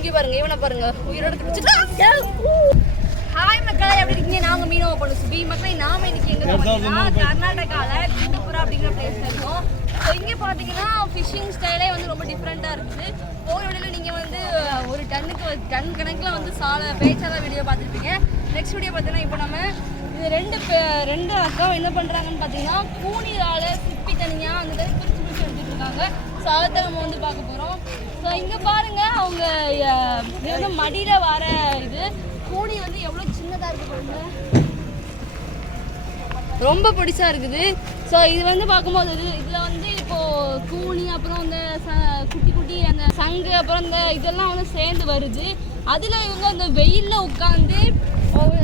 இங்க பாருங்க இவனை பாருங்க. உயிரோட பிடிச்சிட்டு ஹாய் மக்களே எப்படி இருக்கீங்க? நாங்க மீனவ பண்ணு சுபி. மக்களே நாம இன்னைக்கு எங்க கர்நாடகால குண்டுபுரா அப்படிங்கிற பிளேஸ்ல இருக்கோம். ஸோ இங்க பாத்தீங்கன்னா ஃபிஷிங் ஸ்டைலே வந்து ரொம்ப டிஃப்ரெண்டா இருக்குது. போகிற வழியில நீங்க வந்து ஒரு டன்னுக்கு டன் கணக்குல வந்து சால பேச்சாத வீடியோ பார்த்துருப்பீங்க. நெக்ஸ்ட் வீடியோ பார்த்தீங்கன்னா இப்போ நம்ம இது ரெண்டு ரெண்டு அக்காவும் என்ன பண்றாங்கன்னு பாத்தீங்கன்னா கூனியால சிப்பி தனியா அந்த மாதிரி பிரிச்சு பிரிச்சு எடுத்துட்டு இருக்காங்க. ஸோ அதை நம்ம வந்து பார்க்க போகிறோம் ஸோ இங்கே பாருங்க அவங்க இது வந்து மடியில் வர இது. கூனி வந்து எவ்வளோ சின்னதாக இருக்கு பாருங்க. ரொம்ப பிடிச்சா இருக்குது. ஸோ இது வந்து பார்க்கும்போது இது இதில் வந்து இப்போது கூனி அப்புறம் இந்த ச குட்டி குட்டி அந்த சங்கு அப்புறம் இந்த இதெல்லாம் வந்து சேர்ந்து வருது. அதில் இவங்க அந்த வெயிலில் உட்காந்து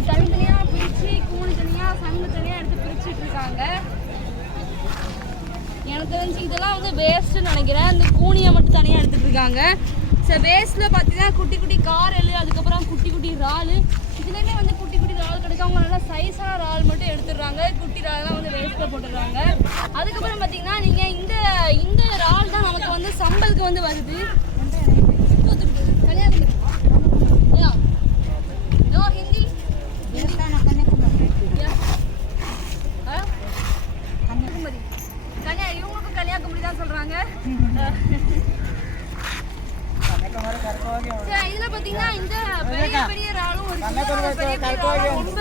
தனித்தனியாக பிரித்து கூனி தனியாக சங்கு தனியாக எடுத்து பிரிச்சுட்டு இருக்காங்க. எனக்கு தெரிஞ்சு இதெல்லாம் வந்து வேஸ்ட்டுன்னு நினைக்கிறேன். இந்த கூனியை மட்டும் தனியாக எடுத்துகிட்டு இருக்காங்க. ஸோ வேஸ்ட்டில் பார்த்தீங்கன்னா குட்டி குட்டி காரல் அதுக்கப்புறம் குட்டி குட்டி இறால். இதுலேயுமே வந்து குட்டி குட்டி இறால் கிடைக்கும். அவங்க நல்லா சைஸான இறால் மட்டும் எடுத்துடுறாங்க. குட்டி இறால்லாம் வந்து வேஸ்ட்டில் போட்டுடுறாங்க. அதுக்கப்புறம் பார்த்தீங்கன்னா நீங்கள் இந்த இந்த இறால் தான் நமக்கு வந்து சம்பளுக்கு வந்து வருது. கன்னியாகுமரி ஹிந்தி யா. ஆ? கன்னியாகுமரி கன்னியா இவங்களுக்கும் கன்னியாகுமரி தான் சொல்றாங்க சரி, இதுல பாத்தீங்கன்னா இந்த பெரிய பெரிய இருக்கு. அந்த பெரிய பெரிய ரொம்ப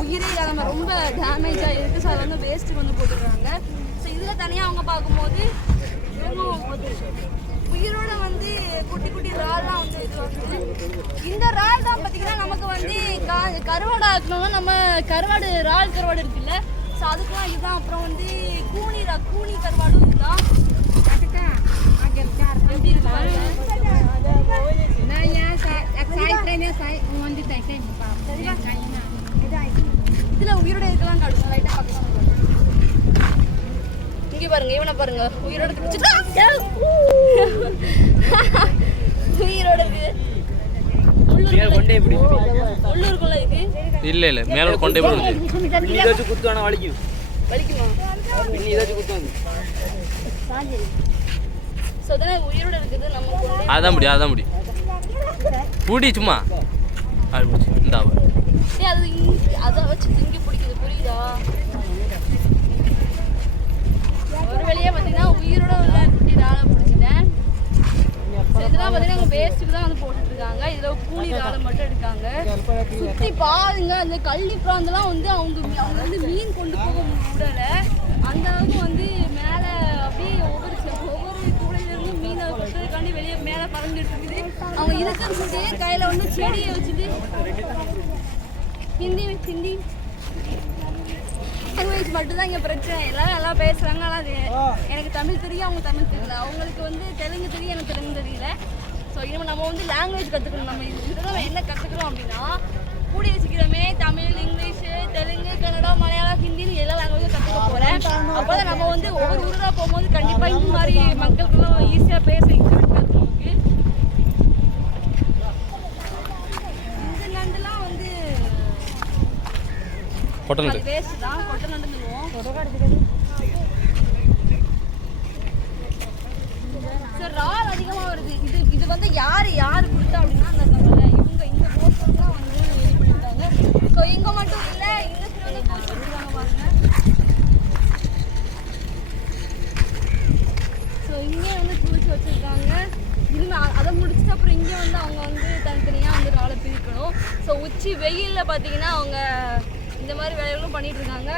உயிரே இல்லாம ரொம்ப டேமேஜ் ஸோ அதை வந்து வேஸ்ட்டுக்கு வந்து போட்டுருக்காங்க ஸோ இதுல தனியா அவங்க பார்க்கும்போது உயிரோட வந்து குட்டி குட்டி இறால்லாம் வந்து இது வந்து இந்த இறால் தான் நமக்கு வந்து கருவாடு ஆக்கணும்னா நம்ம கருவாடு இறால் கருவாடு இருக்குல்ல. ஸோ அதுக்கெல்லாம் இதுதான். அப்புறம் வந்து கூனி கூனி கருவாடும் இதுதான். எப்படி இருக்கு இங்க பாருங்க இவனை பாருங்க உயிரோட உயிரோட இல்ல இல்ல மேல கொண்டே போடுது பின்னி இதை வச்சு குத்து ஆனால் வலிக்கும் வலிக்குமா பின்னி இதை வச்சு குத்து வந்து ஸோ அதனால உயிரோட இருக்குது நம்ம அதான் முடியும் அதான் முடியும் பூடி சும்மா. அது பிடிச்சி இந்தா அது வச்சு திங்கி பிடிக்குது. புரியுதா? ஒரு வழியா பார்த்தீங்கன்னா உயிரோட உள்ள குட்டி பிடிச்சிட்டேன். So, இதெல்லாம் பார்த்தீங்கன்னா வேஸ்ட்டுக்கு தான் வந்து போட்டுட்டு இருக்காங்க இதில் கூலி இறாலை மட்டும் எடுக்காங்க. சுற்றி பாருங்க அந்த கள்ளி பிராந்தெல்லாம் வந்து அவங்க அவங்க வந்து மீன் கொண்டு போக விடல. அந்த அளவுக்கு வந்து இருக்குது அவங்க இருக்குன்னு சொல்லிட்டு கையில் வந்து செடியை வச்சுட்டு ஹிந்தி ஹிந்தி. லாங்குவேஜ் மட்டும்தான் இங்கே பிரச்சனை. எல்லாம் நல்லா பேசுகிறாங்க ஆனால் அது எனக்கு தமிழ் தெரியும் அவங்க தமிழ் தெரியல. அவங்களுக்கு வந்து தெலுங்கு தெரியும் எனக்கு தெலுங்கு தெரியல. ஸோ இனிமேல் நம்ம வந்து லாங்குவேஜ் கற்றுக்கணும் நம்ம இது இதில் நம்ம என்ன கற்றுக்குறோம் அப்படின்னா கூடிய சீக்கிரமே தமிழ் இங்கிலீஷு தெலுங்கு கன்னடா மலையாளம் ஹிந்தின்னு எல்லா லாங்குவேஜும் கற்றுக்க போகிறேன் அப்போ தான் நம்ம வந்து ஒவ்வொரு ஊராக போகும்போது கண்டிப்பாக இந்த மாதிரி மக்களுக்கெல்லாம் ஈஸியாக பேச கரெக்டாக இருக்கும் நமக்கு இந்த நண்டுலாம் வந்து கொட்டை அது சார் ரால் அதிகமாக வருது. இது இது வந்து யார் யார் கொடுத்தா அப்படின்னா அந்த நம்மள இவங்க இந்த போஸ்டர் தான் வந்து இது பண்ணிட்டாங்க ஸோ இங்கே மட்டும் இல்லை இந்த சில வந்து போஸ்ட் வச்சிருக்காங்க பாருங்க. ஸோ இங்கே வந்து குளிச்சு வச்சுருக்காங்க. இனிமே அதை முடிச்சுட்டு அப்புறம் இங்கே வந்து அவங்க வந்து தனித்தனியாக வந்து ராலை பிரிக்கணும். ஸோ உச்சி வெயிலில் பார்த்தீங்கன்னா அவங்க இந்த மாதிரி வேலைகளும் பண்ணிட்டு இருக்காங்க.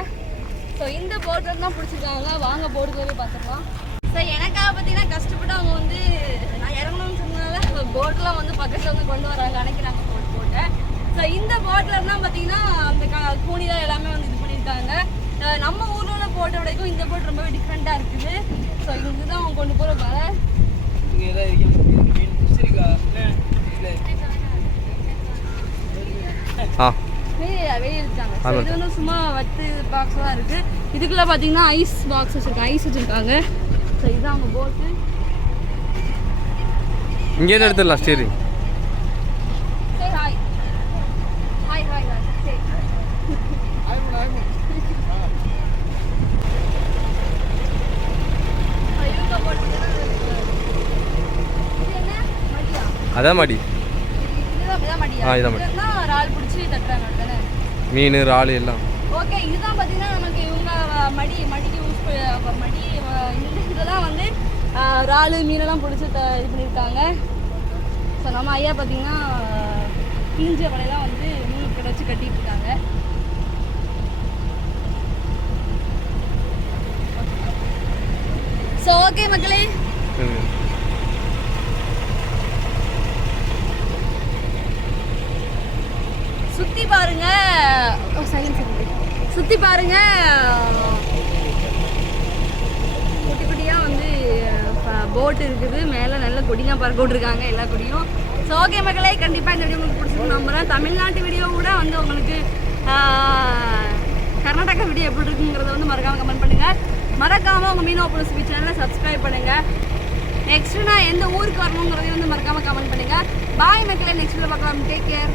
ஸோ இந்த போட்டில் தான் பிடிச்சிருக்காங்க. வாங்க போர்டு போய் பார்த்துக்கலாம் ஸோ எனக்காக பார்த்தீங்கன்னா கஷ்டப்பட்டு அவங்க வந்து நான் இறங்கணும்னு சொன்னதால போட்லாம் வந்து பக்கத்தில் வந்து கொண்டு வராங்க அணைக்கிறாங்க போட் போட்டை ஸோ இந்த போட்டில் தான் பார்த்தீங்கன்னா அந்த க கூனிலாம் எல்லாமே வந்து இது பண்ணியிருக்காங்க. நம்ம ஊரில் உள்ள போட்டை விடைக்கும் இந்த போட் ரொம்பவே டிஃப்ரெண்ட்டாக இருக்குது. ஸோ இதுதான் அவங்க கொண்டு போகிற இல்லை. ஆ. வெளியே வெளியே இருக்காங்க. ஸோ ஆமாம். இது வந்து சும்மா வத்து பாக்ஸ் தான் இருக்குது இதுக்குள்ளே பார்த்தீங்கன்னா ஐஸ் பாக்ஸ் வச்சுருக்காங்க. ஐஸ் வச்சுருக்காங்க. ஸோ இதுதான் அவங்க போட்டு இங்கேருந்து எடுத்துடலாம் ஸ்டீரிங் சரி அதான் மாடி. ஆ, இதான் மடி. மீன் இறால் எல்லாம். ஓகே இதுதான் பார்த்தீங்கன்னா நமக்கு இவங்க மடி மடிக்கு யூஸ் மடி இதெல்லாம் வந்து இறாலு மீனெல்லாம் பிடிச்சி இது பண்ணியிருக்காங்க ஸோ நம்ம ஐயா பார்த்தீங்கன்னா கிழிஞ்ச வலையெல்லாம் வந்து மீன் கிடச்சி கட்டிட்டு இருக்காங்க ஸோ ஓகே மக்களே. ம். சுத்தி Oh, ஓ, சுத்தி பாருங்க. குட்டி குட்டியா வந்து போட் இருக்குது. மேல நல்ல கொடிலாம் பார்க்க விட்ருக்காங்க எல்லா கொடியும். ஸோ ஓகே மக்களே கண்டிப்பாக இந்த வீடியோ உங்களுக்கு பிடிச்சிருக்கு நம்புகிறேன் தமிழ்நாட்டு வீடியோ கூட வந்து உங்களுக்கு கர்நாடகா வீடியோ எப்படி இருக்குங்கிறத வந்து மறக்காமல் கமெண்ட் பண்ணுங்க. மறக்காமல் உங்க மீனோ புலிஸ் சேனலை சப்ஸ்கிரைப் பண்ணுங்கள் நெக்ஸ்ட் நான் எந்த ஊருக்கு வரணுங்கிறதையும் வந்து மறக்காமல் கமெண்ட் பண்ணுங்க. பாய் மக்களே நெக்ஸ்ட்ல பார்க்கலாம். Take care